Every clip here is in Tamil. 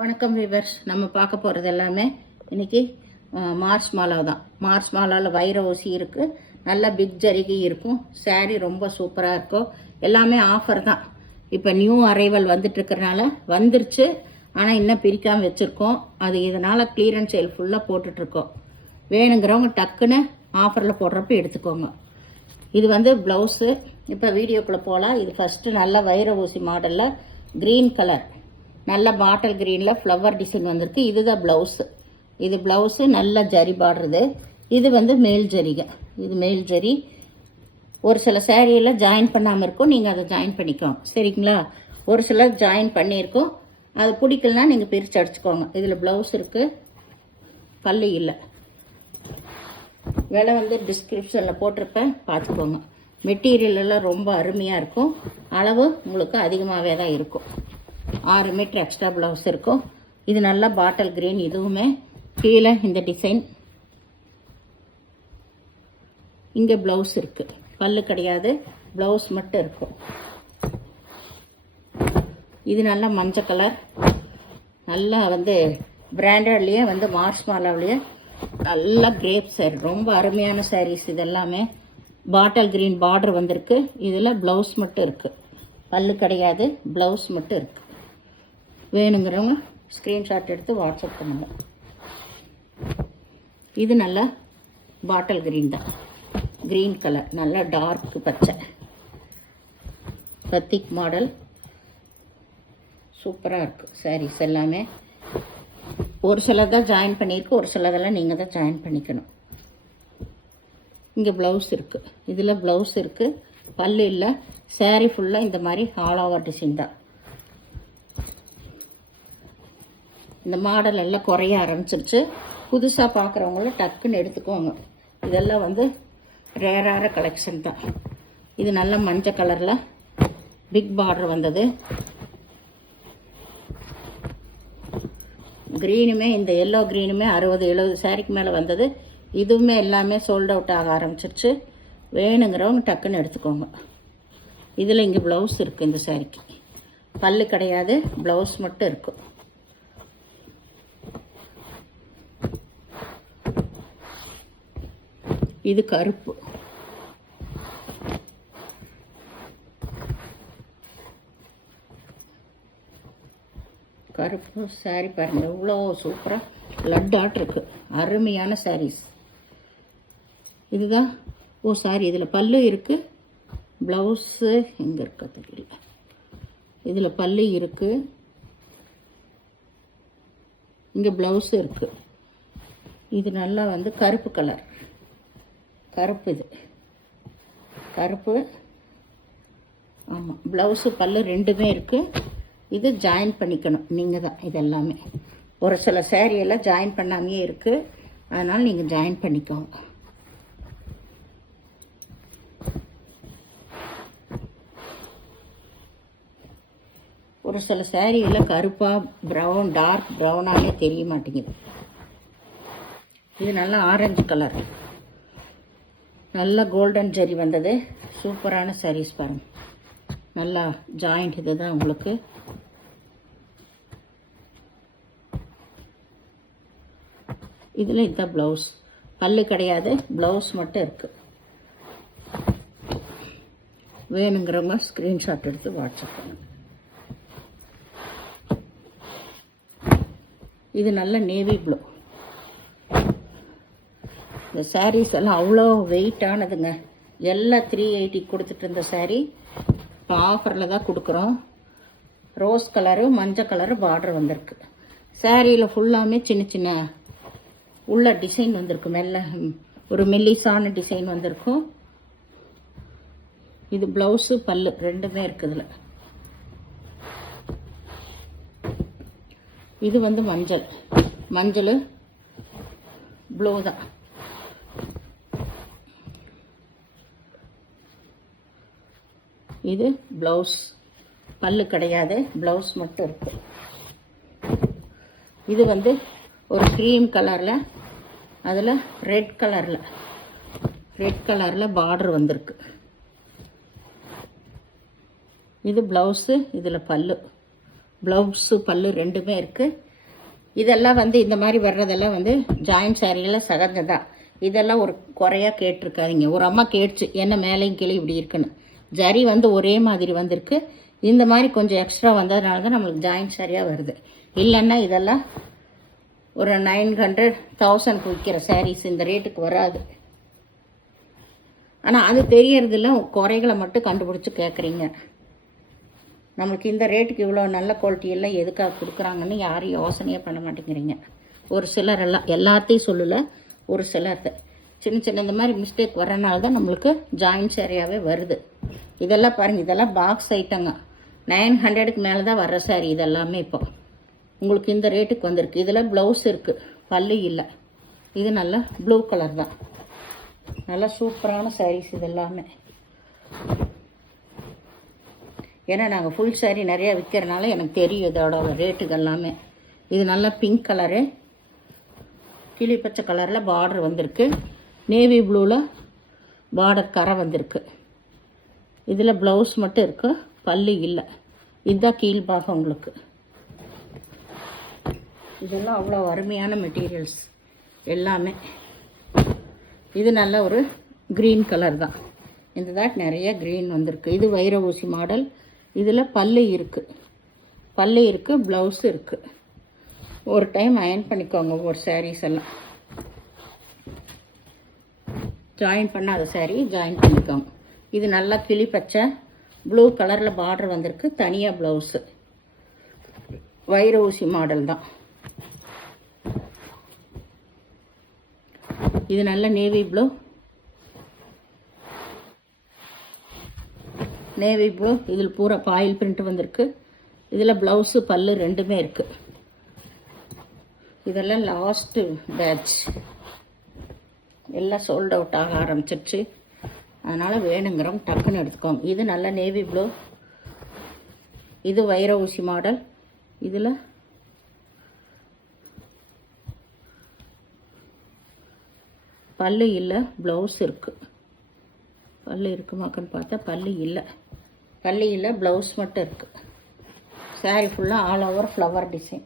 வணக்கம் வீவர்ஸ். நம்ம பார்க்க போகிறது எல்லாமே இன்றைக்கி மார்ச் மாலா தான். மார்ச் மாலாவில் வைர ஊசி இருக்குது, நல்ல பிக் ஜரிகை இருக்கும். சாரீ ரொம்ப சூப்பராக இருக்கும். எல்லாமே ஆஃபர் தான். இப்போ நியூ அரைவல் வந்துட்டுருக்கறனால வந்துருச்சு, ஆனால் இன்னும் பிரிக்காமல் வச்சுருக்கோம். அது இதனால் கிளியரன்ஸ் சேல் ஃபுல்லாக போட்டுட்ருக்கோம். வேணுங்கிறவங்க டக்குன்னு ஆஃபரில் போடுறப்ப எடுத்துக்கோங்க. இது ப்ளவுஸு. இப்போ வீடியோக்குள்ளே போகலாம். இது ஃபஸ்ட்டு நல்ல வைர ஊசி மாடலில் க்ரீன் கலர், நல்ல பாட்டில் க்ரீனில் ஃப்ளவர் டிசைன் வந்திருக்கு. இதுதான் ப்ளவுஸு. இது ப்ளவுஸு நல்ல ஜரி பாடுறது. இது மேல் ஜரிகை. இது மேல் ஜரி. ஒரு சில சேரீயில் ஜாயின் பண்ணாமல் இருக்கும், நீங்கள் அதை ஜாயின் பண்ணிக்கோங்க, சரிங்களா? ஒரு சிலர் ஜாயின் பண்ணியிருக்கோம், அது பிடிக்கலனா நீங்கள் பிரித்து அடிச்சுக்கோங்க. இதில் ப்ளவுஸ் இருக்குது, பல்லு இல்லை. விலை டிஸ்கிரிப்ஷனில் போட்டிருப்பேன், பார்த்துக்கோங்க. மெட்டீரியல் எல்லாம் ரொம்ப அருமையாக இருக்கும். அளவு உங்களுக்கு அதிகமாகவே தான் இருக்கும். 6 மீட்டர் எக்ஸ்ட்ரா ப்ளவுஸ் இருக்கும். இது நல்லா பாட்டில் க்ரீன். இதுவுமே கீழே இந்த டிசைன். இங்கே ப்ளவுஸ் இருக்குது, பல்லு கிடையாது, ப்ளவுஸ் மட்டும் இருக்கும். இது நல்லா மஞ்சள் கலர். நல்லா பிராண்டட்லேயே மார்ச் மாலாவிலேயே நல்லா கிரேப் சாரி, ரொம்ப அருமையான சாரீஸ். இது எல்லாமே பாட்டில் க்ரீன் பார்டர் வந்திருக்கு. இதில் ப்ளவுஸ் மட்டும் இருக்குது, பல்லு கிடையாது, ப்ளவுஸ் மட்டும் இருக்குது. வேணுங்கிறவங்க ஸ்க்ரீன்ஷாட் எடுத்து வாட்ஸ்அப் பண்ணுங்க. இது நல்லா பாட்டில் க்ரீன் தான், க்ரீன் கலர், நல்லா டார்க் பச்சை, பத்திக் மாடல். சூப்பராக இருக்குது சாரீஸ் எல்லாமே. ஒரு சிலர் தான் ஜாயின் பண்ணியிருக்கு, ஒரு சிலதெல்லாம் நீங்கள் தான் ஜாயின் பண்ணிக்கணும். இங்கே ப்ளவுஸ் இருக்குது. இதில் ப்ளவுஸ் இருக்குது, பல்லு இல்லை. சாரீ ஃபுல்லாக இந்த மாதிரி ஆல் ஓவர் டிசைன் தான். இந்த மாடல் எல்லாம் குறைய ஆரம்பிச்சிருச்சு. புதுசாக பார்க்குறவங்கள டக்குன்னு எடுத்துக்கோங்க. இதெல்லாம் ரேரான கலெக்ஷன் தான். இது நல்ல மஞ்சள் கலரில் பிக் பார்டர் வந்தது. க்ரீனுமே, இந்த எல்லோ க்ரீனுமே 60-70 சாரிக்கு மேலே வந்தது. இதுவுமே எல்லாமே சோல்ட் அவுட் ஆக ஆரம்பிச்சிருச்சு. வேணுங்கிறவங்க டக்குன்னு எடுத்துக்கோங்க. இதில் இங்கே ப்ளவுஸ் இருக்குது. இந்த சாரிக்கு பல்லு கிடையாது, ப்ளவுஸ் மட்டும் இருக்கும். இது கருப்பு. கருப்பு சாரி பாருங்கள், எவ்வளோ சூப்பராக லட்டாட் இருக்கு. அருமையான சாரீஸ் இதுதான். சாரி, இதில் பல்லு இருக்குது, ப்ளவுஸு எங்கே இருக்க தெரியல. இதில் பல்லு இருக்குது, இங்கே ப்ளவுஸு இருக்குது. இது நல்லா கருப்பு கலர், கருப்பு. இது கருப்பு. ஆமாம், ப்ளவுஸு பல்லு ரெண்டுமே இருக்குது. இது ஜாயின் பண்ணிக்கணும் நீங்கள் தான். இது எல்லாமே ஒரு சில சேரீயெல்லாம் ஜாயின் பண்ணாமையே இருக்குது, அதனால் நீங்கள் ஜாயின் பண்ணிக்கோங்க. ஒரு சில சேரீயெல்லாம் கருப்பாக ப்ரௌன், டார்க் ப்ரௌனாகவே தெரிய மாட்டேங்குது. இது நல்லா ஆரஞ்சு கலர், நல்லா கோல்டன் ஜெரி வந்தது. சூப்பரான சாரீஸ் பாருங்கள், நல்லா ஜாயிண்ட். இது தான் உங்களுக்கு. இதில் இதுதான் ப்ளவுஸ், பல்லு கிடையாது, ப்ளவுஸ் மட்டும் இருக்குது. வேணுங்கிறவங்க ஸ்க்ரீன்ஷாட் எடுத்து வாட்ஸ்அப் பண்ணுங்க. இது நல்ல நேவி ப்ளூ. இந்த சாரீஸ் எல்லாம் அவ்வளோ வெயிட்டானதுங்க. எல்லாம் 380 கொடுத்துட்டு இருந்த சாரீ இப்போ ஆஃபரில் தான் கொடுக்குறோம். ரோஸ் கலரு, மஞ்சள் கலரு பார்டர் வந்திருக்கு. சாரியில் ஃபுல்லாமே சின்ன சின்ன உள்ள டிசைன் வந்திருக்கு. ஒரு மெல்லிசான டிசைன் வந்திருக்கும். இது ப்ளவுஸு, பல்லு ரெண்டுமே இருக்குதுல. இது மஞ்சள், மஞ்சள் ப்ளூ தான். இது ப்ளவுஸ், பல்லு கிடையாது, ப்ளவுஸ் மட்டும் இருக்கு. இது ஒரு க்ரீம் கலரில், அதில் ரெட் கலரில் பார்டர் வந்திருக்கு. இது ப்ளவுஸு, இதில் பல்லு. ப்ளவுஸு பல்லு ரெண்டுமே இருக்குது. இதெல்லாம் வந்து இந்த மாதிரி வர்றதெல்லாம் வந்து ஜாயின்ட் சாரியில் சகஜம்தான். இதெல்லாம் ஒரு குறையாக கேட்டிருக்காதீங்க. ஒரு அம்மா கேட்டுச்சு என்ன மேலேயும் கீழே இப்படி இருக்குன்னு. ஜரி வந்து ஒரே மாதிரி வந்திருக்கு. இந்த மாதிரி கொஞ்சம் எக்ஸ்ட்ரா வந்ததுனால தான் நம்மளுக்கு ஜாயின்ட் சாரியாக வருது. இல்லைன்னா இதெல்லாம் ஒரு 900 1000 விற்கிற சாரீஸ் இந்த ரேட்டுக்கு வராது. ஆனால் அது தெரியறதில்ல. குறைகளை மட்டும் கண்டுபிடிச்சி கேட்குறீங்க. நம்மளுக்கு இந்த ரேட்டுக்கு இவ்வளோ நல்ல குவாலிட்டியெல்லாம் எதுக்காக கொடுக்குறாங்கன்னு யாரும் யோசனையே பண்ண மாட்டேங்கிறீங்க. ஒரு சிலர் எல்லாம் எல்லாத்தையும் சொல்லலை, ஒரு சிலர் சின்ன சின்ன இந்த மாதிரி மிஸ்டேக் வரனால தான் நம்மளுக்கு ஜாயின்ட் சாரியாகவே வருது. இதெல்லாம் பாருங்கள், இதெல்லாம் பாக்ஸ் ஐட்டங்க. 900க்கு மேலே தான் வர்ற சாரி இதெல்லாமே. இப்போ உங்களுக்கு இந்த ரேட்டுக்கு வந்திருக்கு. இதில் ப்ளவுஸ் இருக்குது, பல்லு இல்லை. இது நல்லா ப்ளூ கலர் தான். நல்லா சூப்பரான சாரீஸ் இதெல்லாமே. ஏன்னா நாங்கள் ஃபுல் சாரீ நிறையா விற்கிறனால எனக்கு தெரியும் இதோட ரேட்டுக்கு எல்லாமே. இது நல்லா பிங்க் கலரு, கிளி பச்சை கலரில் பார்டர் வந்திருக்கு. நேவி ப்ளூவில் பார்டர் கரை வந்திருக்கு. இதில் ப்ளவுஸ் மட்டும் இருக்குது, பல்லு இல்லை. இதுதான் கீழ்பாகம் உங்களுக்கு. இதெல்லாம் அவ்வளோ அருமையான மெட்டீரியல்ஸ் எல்லாமே. இது நல்ல ஒரு க்ரீன் கலர் தான். இந்த தான் நிறைய க்ரீன் வந்திருக்கு. இது வைர ஊசி மாடல். இதில் பல்லு இருக்குது, ப்ளவுஸ் இருக்குது. ஒரு டைம் அயன் பண்ணிக்கோங்க ஒரு சாரீஸ் எல்லாம். ஜாயின் பண்ணாத சாரீ ஜாயின் பண்ணிக்கோங்க. இது நல்லா கிளி பச்சை ப்ளூ கலரில் பார்டர் வந்திருக்கு. தனியாக ப்ளவுஸு வைர ஊசி மாடல் தான். இது நல்ல நேவி ப்ளூ, இதில் பூரா பாயில் பிரிண்ட் வந்திருக்கு. இதில் ப்ளவுஸு பல்லு ரெண்டுமே இருக்குது. இதெல்லாம் லாஸ்ட்டு பேட்ச், எல்லாம் சோல்ட் அவுட் ஆக ஆரம்பிச்சிருச்சு. அதனால் வேணுங்கிறவங்க டக்குன்னு எடுத்துக்கோங்க. இது நல்ல நேவி ப்ளூ, இது வைர ஊசி மாடல். இதில் பல்லு இல்லை, ப்ளவுஸ் இருக்குது. பல்லு இருக்குமாக்குன்னு பார்த்தா பல்லு இல்லை, ப்ளவுஸ் மட்டும் இருக்குது. சாரீ ஃபுல்லாக ஆல் ஓவர் ஃப்ளவர் டிசைன்.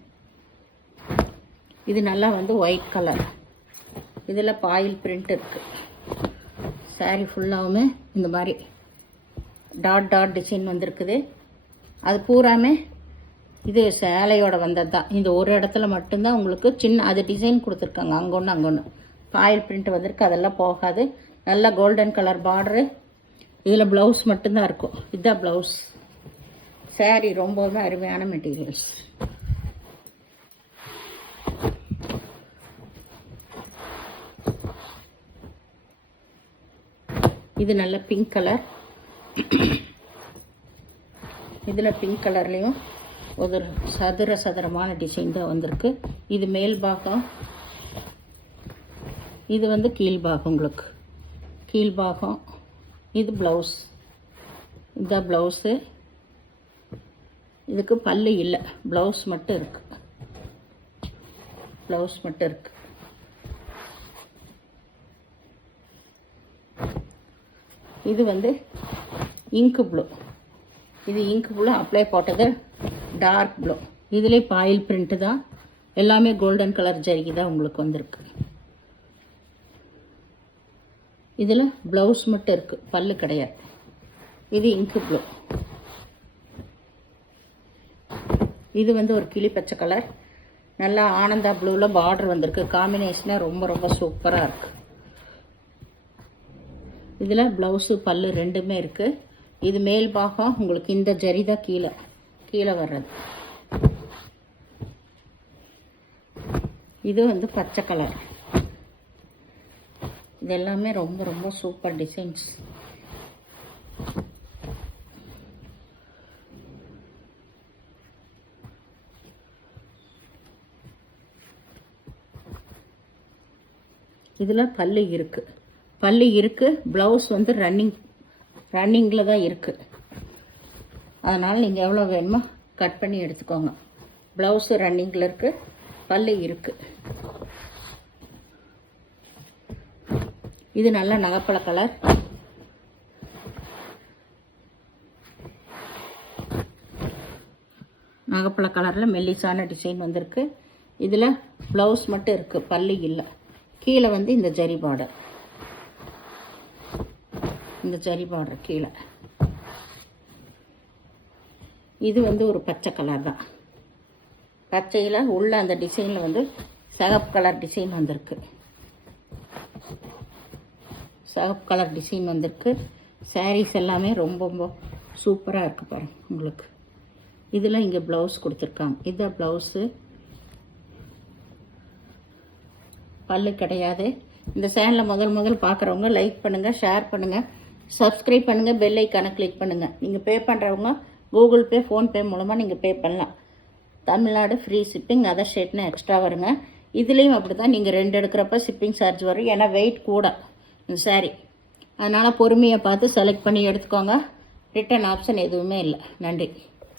இது நல்லா வந்து ஒயிட் கலர். இதில் பாயில் பிரிண்ட் இருக்குது. சாரீ ஃபுல்லாகவுமே இந்த மாதிரி டாட் டிசைன் வந்திருக்குது. அது பூராமே இது சேலையோட வந்தது தான். இந்த ஒரு இடத்துல மட்டும்தான் உங்களுக்கு சின்ன அது டிசைன் கொடுத்துருக்காங்க. அங்கொன்று பாயில் பிரிண்ட் வந்திருக்கு. அதெல்லாம் போகாது. நல்ல கோல்டன் கலர் பார்டரு. இதில் ப்ளவுஸ் மட்டும்தான் இருக்கும். இதுதான் ப்ளவுஸ். சாரீ ரொம்பவுமே அருமையான மெட்டீரியல்ஸ். இது நல்ல பிங்க் கலர். இதில் பிங்க் கலர்லேயும் ஒரு சதுரமான டிசைன் தான் வந்திருக்கு. இது மேல் பாகம், இது வந்து கீழ்பாகம். உங்களுக்கு கீழ்பாகம். இது ப்ளவுஸ், இதுதான் ப்ளவுஸு. இதுக்கு பல்லு இல்லை, ப்ளவுஸ் மட்டும் இருக்குது. இது வந்து இங்கு ப்ளூ. இது இங்கு ப்ளூ அப்ளை போட்டது டார்க் ப்ளூ. இதிலே பாயில் பிரிண்ட்டு தான். எல்லாமே கோல்டன் கலர் ஜரிகை தான் உங்களுக்கு வந்திருக்கு. இதில் ப்ளவுஸ் மட்டும் இருக்குது, பல்லு கிடையாது. இது இங்கு ப்ளூ. இது வந்து ஒரு கிளி பச்சை கலர். நல்லா ஆனந்தா ப்ளூவில் பார்டர் வந்திருக்கு. காம்பினேஷனாக ரொம்ப சூப்பராக இருக்குது. இதில் ப்ளவுஸு பல்லு ரெண்டுமே இருக்குது. இது மேல் பாகம் உங்களுக்கு இந்த ஜரி தான் கீழே வர்றது. இது வந்து பச்சை கலர். இது எல்லாமே ரொம்ப சூப்பர் டிசைன்ஸ். இதில் பல்லு இருக்குது. ப்ளவுஸ் வந்து ரன்னிங்கில் தான் இருக்குது. அதனால் நீங்கள் எவ்வளோ வேணுமோ கட் பண்ணி எடுத்துக்கோங்க. ப்ளவுஸு ரன்னிங்கில் இருக்குது, பல்லு இருக்குது. இது நல்ல நகைப்பழ கலர். நாகப்பழ கலரில் மெல்லிசான டிசைன் வந்திருக்கு. இதில் ப்ளவுஸ் மட்டும் இருக்குது, பல்லு இல்லை. கீழே வந்து இந்த ஜரி பார்டர், இந்த ஜரி பார்டர் கீழே. இது வந்து ஒரு பச்சை கலர் தான். பச்சையில் உள்ள அந்த டிசைனில் வந்து சிகப்பு கலர் டிசைன் வந்திருக்கு. சிகப்பு கலர் டிசைன் வந்திருக்கு. சாரீஸ் எல்லாமே ரொம்ப ரொம்ப சூப்பராக இருக்குது பாருங்கள் உங்களுக்கு. இதில் இங்கே ப்ளவுஸ் கொடுத்துருக்காங்க. இதுதான் ப்ளவுஸு. பல்லு கிடையாது. இந்த சேனலில் முதல் பார்க்குறவங்க லைக் பண்ணுங்கள், ஷேர் பண்ணுங்கள், சப்ஸ்கிரைப் பண்ணுங்கள், பெல் ஐக்கானை கிளிக் பண்ணுங்கள். நீங்கள் பே பண்ணுறவங்க கூகுள் பே, ஃபோன்பே மூலமாக நீங்கள் பே பண்ணலாம். தமிழ்நாடு ஃப்ரீ ஷிப்பிங், அதர் ஸ்டேட்னு எக்ஸ்ட்ரா வருங்க. இதுலேயும் அப்படி தான், நீங்கள் 2 எடுக்கிறப்ப ஷிப்பிங் சார்ஜ் வரும். ஏன்னா வெயிட் கூட இந்த சாரீ, அதனால் பொறுமையை பார்த்து செலக்ட் பண்ணி எடுத்துக்கோங்க. ரிட்டன் ஆப்ஷன் எதுவுமே இல்லை. நன்றி.